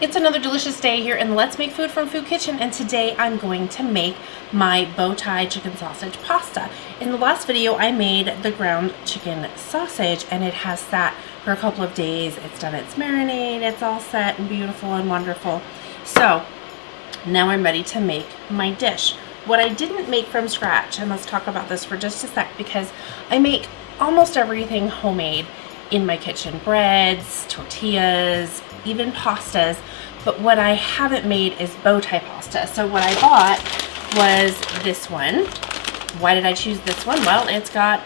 It's another delicious day here in the Let's Make Food from Food Kitchen, and today I'm going to make my Bowtie chicken sausage pasta. In the last video I made the ground chicken sausage and it has sat for a couple of days. It's done its marinade, it's all set and beautiful and wonderful. So now I'm ready to make my dish. What I didn't make from scratch, and let's talk about this for just a sec because I make almost everything homemade in my kitchen. Breads, tortillas, even pastas, but what I haven't made is Bowtie pasta. So what I bought was this one. Why did I choose this one? Well, it's got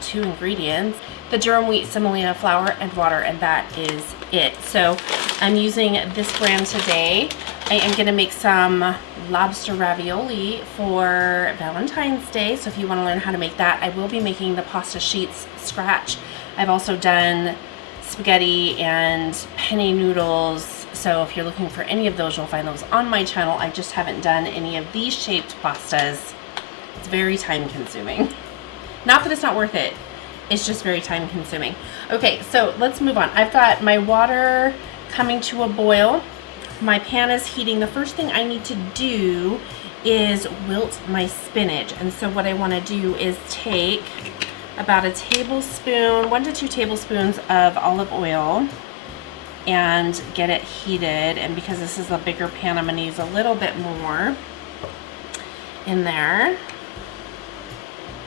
two ingredients, the durum wheat semolina flour and water, and that is it. So I'm using this brand today. I am gonna make some lobster ravioli for Valentine's Day, so if you wanna learn how to make that, I will be making the pasta sheets scratch. I've also done spaghetti and penne noodles, so if you're looking for any of those, you'll find those on my channel. I just haven't done any of these shaped pastas. It's very time consuming. Not that it's not worth it, it's just very time consuming. Okay, so let's move on. I've got my water coming to a boil. My pan is heating. The first thing I need to do is wilt my spinach, and so what I want to do is take about a tablespoon, 1 to 2 tablespoons of olive oil and get it heated. And because this is a bigger pan, I'm going to use a little bit more in there.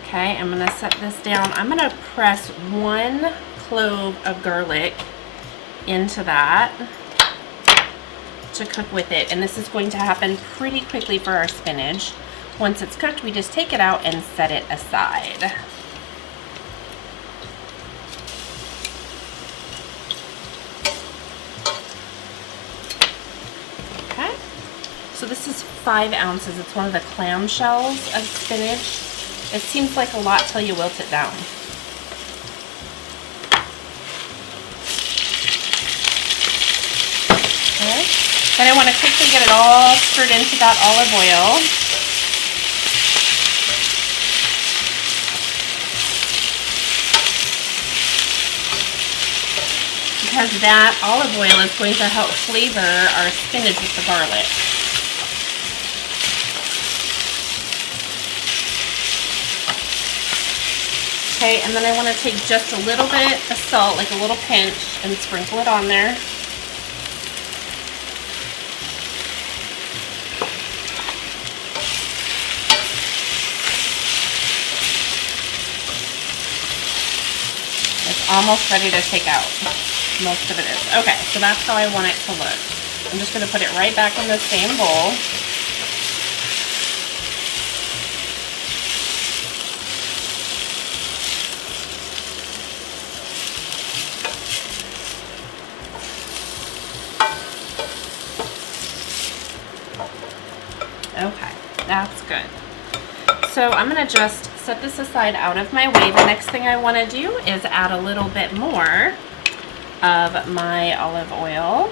Okay, I'm going to set this down. I'm going to press 1 clove of garlic into that to cook with it, and this is going to happen pretty quickly for our spinach. Once it's cooked, we just take it out and set it aside. Okay, so this is 5 ounces. It's one of the clam shells of spinach. It seems like a lot till you wilt it down. Okay. Then I want to quickly get it all stirred into that olive oil. Because that olive oil is going to help flavor our spinach with the garlic. Okay, and then I want to take just a little bit of salt, like a little pinch, and sprinkle it on there. It's almost ready to take out. Most of it is. Okay, so that's how I want it to look. I'm just going to put it right back in the same bowl. Okay, that's good. So I'm going to just set this aside out of my way. The next thing I want to do is add a little bit more of my olive oil.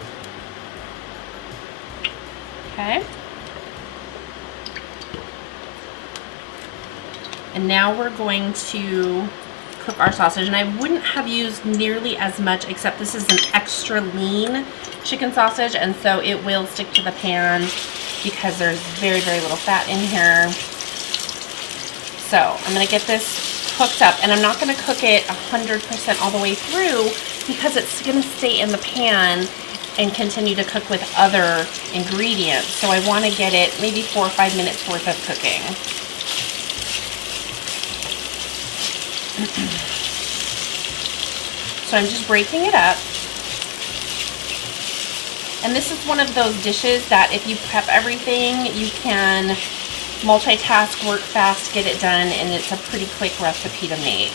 Okay. And now we're going to cook our sausage, and I wouldn't have used nearly as much, except this is an extra lean chicken sausage, and so it will stick to the pan because there's very, very little fat in here. So I'm going to get this cooked up, and I'm not going to cook it 100% all the way through because it's going to stay in the pan and continue to cook with other ingredients. So I want to get it maybe 4 or 5 minutes worth of cooking. So I'm just breaking it up. And this is one of those dishes that if you prep everything, you can multitask, work fast, get it done, and it's a pretty quick recipe to make.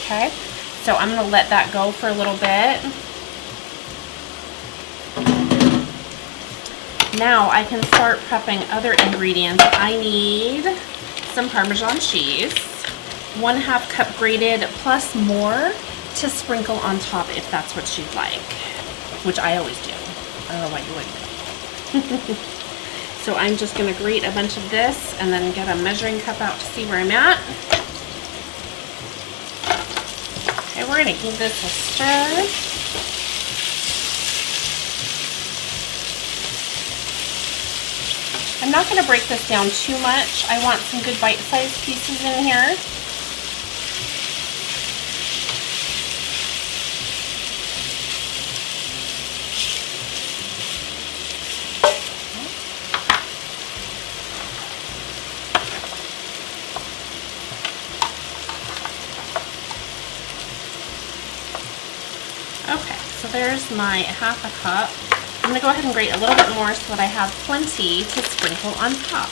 Okay, so I'm going to let that go for a little bit. Now I can start prepping other ingredients. I need some Parmesan cheese, 1/2 cup grated, plus more to sprinkle on top if that's what you'd like, which I always do. I don't know why you wouldn't. So I'm just going to grate a bunch of this and then get a measuring cup out to see where I'm at. Okay, we're going to give this a stir. I'm not going to break this down too much. I want some good bite-sized pieces in here. Okay, so there's my 1/2 cup. I'm going to go ahead and grate a little bit more so that I have plenty to sprinkle on top.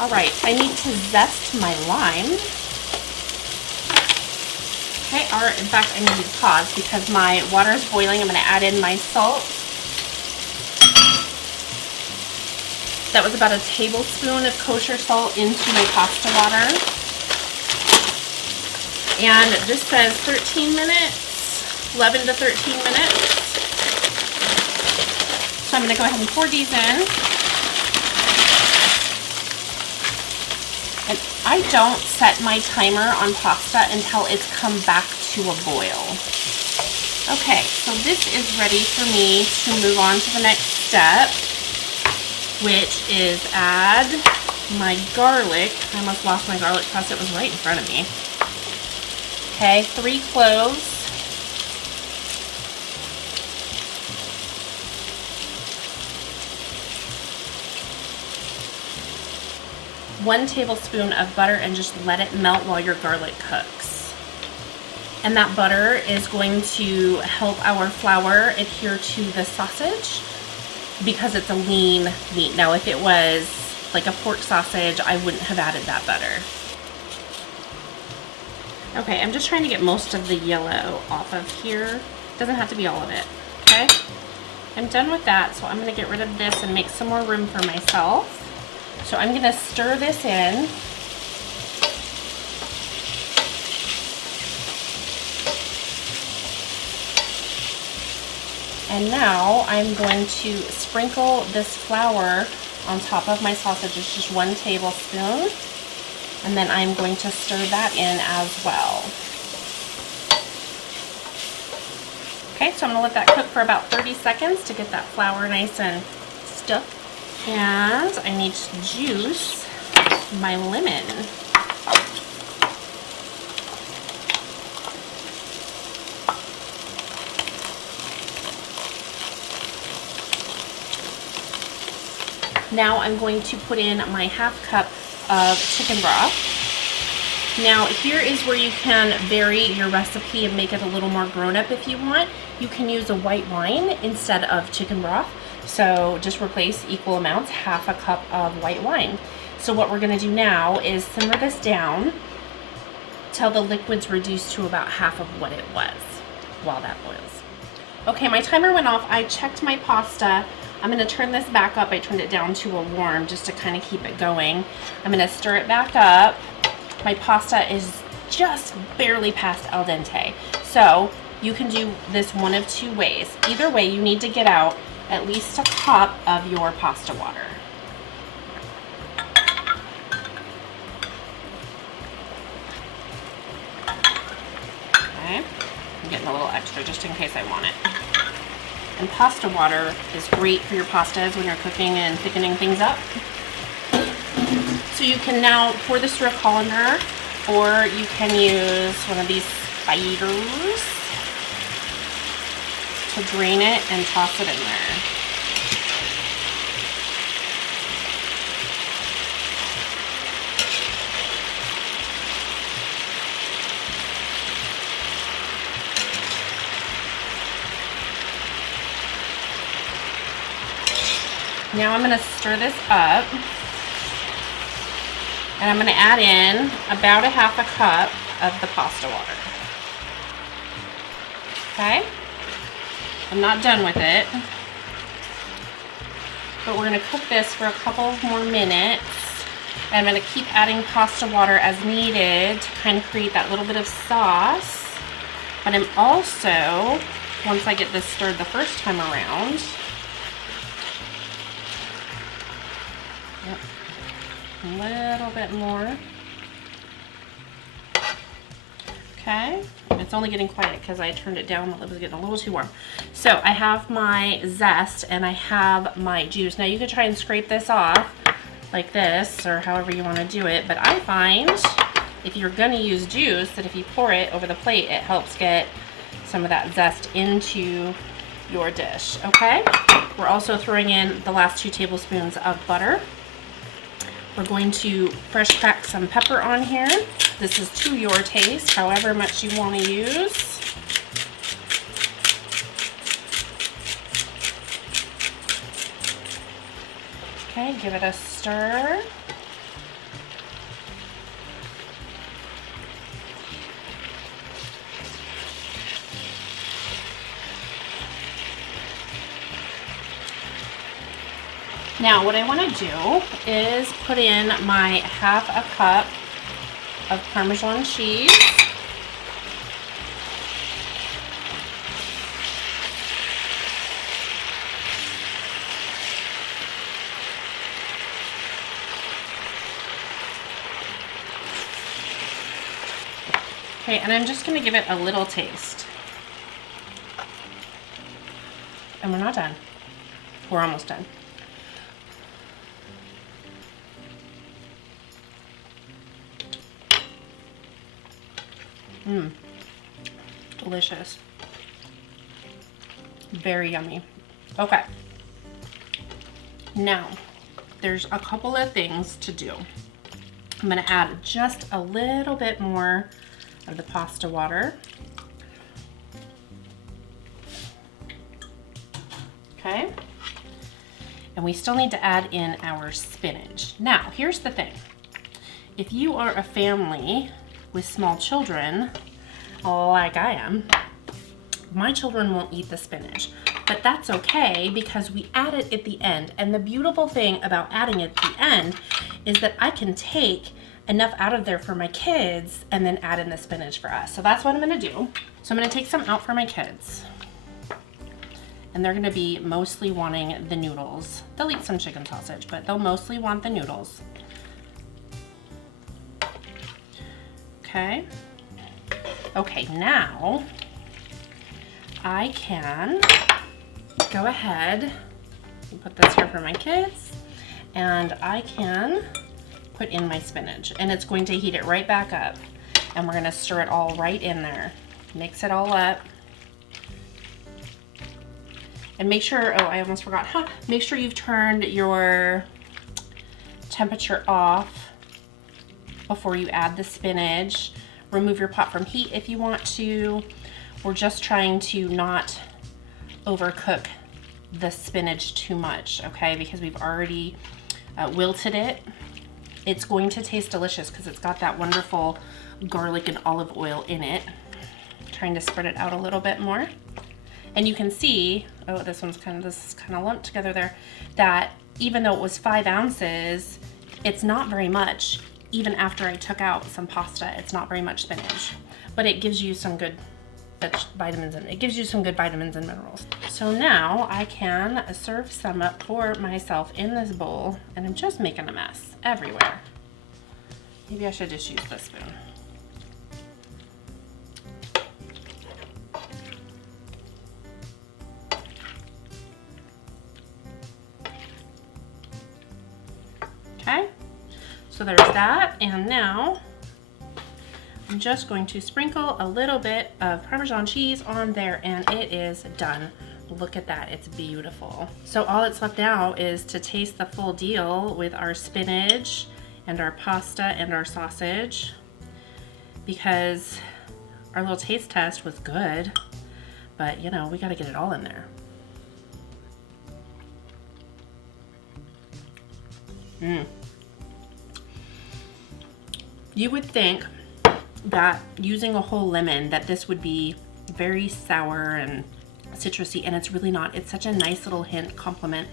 Alright, I need to zest my lime. Okay, or in fact I need to pause because my water is boiling. I'm going to add in my salt. That was about a tablespoon of kosher salt into my pasta water. And this says 13 minutes, 11 to 13 minutes. So I'm going to go ahead and pour these in. And I don't set my timer on pasta until it's come back to a boil. Okay, so this is ready for me to move on to the next step, which is add my garlic. I almost lost my garlic crust. It was right in front of me. Okay, 3 cloves. 1 tablespoon of butter, and just let it melt while your garlic cooks. And that butter is going to help our flour adhere to the sausage because it's a lean meat. Now, if it was like a pork sausage, I wouldn't have added that butter. Okay, I'm just trying to get most of the yellow off of here. Doesn't have to be all of it, okay? I'm done with that, so I'm gonna get rid of this and make some more room for myself. So I'm going to stir this in. And now I'm going to sprinkle this flour on top of my sausage. It's just 1 tablespoon. And then I'm going to stir that in as well. Okay, so I'm going to let that cook for about 30 seconds to get that flour nice and stuffed. And I need to juice my lemon. Now I'm going to put in my 1/2 cup of chicken broth. Now here is where you can vary your recipe and make it a little more grown up if you want. You can use a white wine instead of chicken broth. So just replace equal amounts, 1/2 cup of white wine. So what we're gonna do now is simmer this down till the liquid's reduced to about half of what it was while that boils. Okay, my timer went off. I checked my pasta. I'm gonna turn this back up. I turned it down to a warm just to kind of keep it going. I'm gonna stir it back up. My pasta is just barely past al dente. So you can do this one of 2 ways. Either way, you need to get out at least a cup of your pasta water. Okay, I'm getting a little extra just in case I want it. And pasta water is great for your pastas when you're cooking and thickening things up. So you can now pour this through a colander, or you can use one of these spiders to drain it and toss it in there. Now I'm going to stir this up, and I'm going to add in about a 1/2 cup of the pasta water. Okay? I'm not done with it, but we're going to cook this for a couple more minutes. And I'm going to keep adding pasta water as needed to kind of create that little bit of sauce. But I'm also, once I get this stirred the first time around, a little bit more. Okay, I'm going to It's only getting quiet because I turned it down. It was getting a little too warm. So I have my zest and I have my juice. Now you could try and scrape this off like this or however you want to do it, but I find if you're going to use juice that if you pour it over the plate, it helps get some of that zest into your dish. Okay, we're also throwing in the last 2 tablespoons of butter. We're going to fresh crack some pepper on here. This is to your taste, however much you want to use. Okay, give it a stir. Now what I want to do is put in my 1/2 cup of Parmesan cheese. Okay, and I'm just going to give it a little taste. And we're not done. We're almost done. Delicious. Very yummy. Okay. Now, there's a couple of things to do. I'm going to add just a little bit more of the pasta water. Okay. And we still need to add in our spinach. Now, here's the thing. If you are a family with small children, like I am, my children won't eat the spinach, but that's okay because we add it at the end. And the beautiful thing about adding it at the end is that I can take enough out of there for my kids and then add in the spinach for us. So that's what I'm gonna do. So I'm gonna take some out for my kids. And they're gonna be mostly wanting the noodles. They'll eat some chicken sausage, but they'll mostly want the noodles. Okay. Okay, now I can go ahead and put this here for my kids, and I can put in my spinach, and it's going to heat it right back up, and we're gonna stir it all right in there. Mix it all up. And make sure, oh, I almost forgot, make sure you've turned your temperature off before you add the spinach. Remove your pot from heat if you want to. We're just trying to not overcook the spinach too much, okay? Because we've already wilted it. It's going to taste delicious because it's got that wonderful garlic and olive oil in it. Trying to spread it out a little bit more. And you can see, oh, this is kind of lumped together there, that even though it was 5 ounces, it's not very much. Even after I took out some pasta, it's not very much spinach, but it gives you some good vitamins and it gives you some good vitamins and minerals. So now I can serve some up for myself in this bowl, and I'm just making a mess everywhere. Maybe I should just use this spoon. Okay. So there's that, and now I'm just going to sprinkle a little bit of Parmesan cheese on there, and it is done. Look at that, it's beautiful. So all that's left now is to taste the full deal with our spinach and our pasta and our sausage, because our little taste test was good, but you know, we gotta get it all in there. You would think that using a whole lemon that this would be very sour and citrusy, and it's really not. It's such a nice little hint compliment.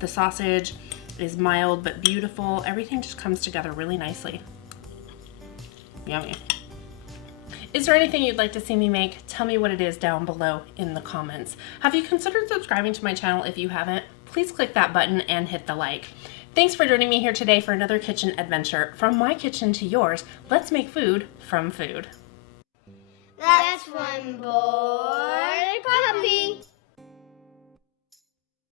The sausage is mild but beautiful. Everything just comes together really nicely. Yummy. Is there anything you'd like to see me make? Tell me what it is down below in the comments. Have you considered subscribing to my channel? If you haven't, please click that button and hit the like. Thanks for joining me here today for another kitchen adventure. From my kitchen to yours, let's make food from food. That's one bowl.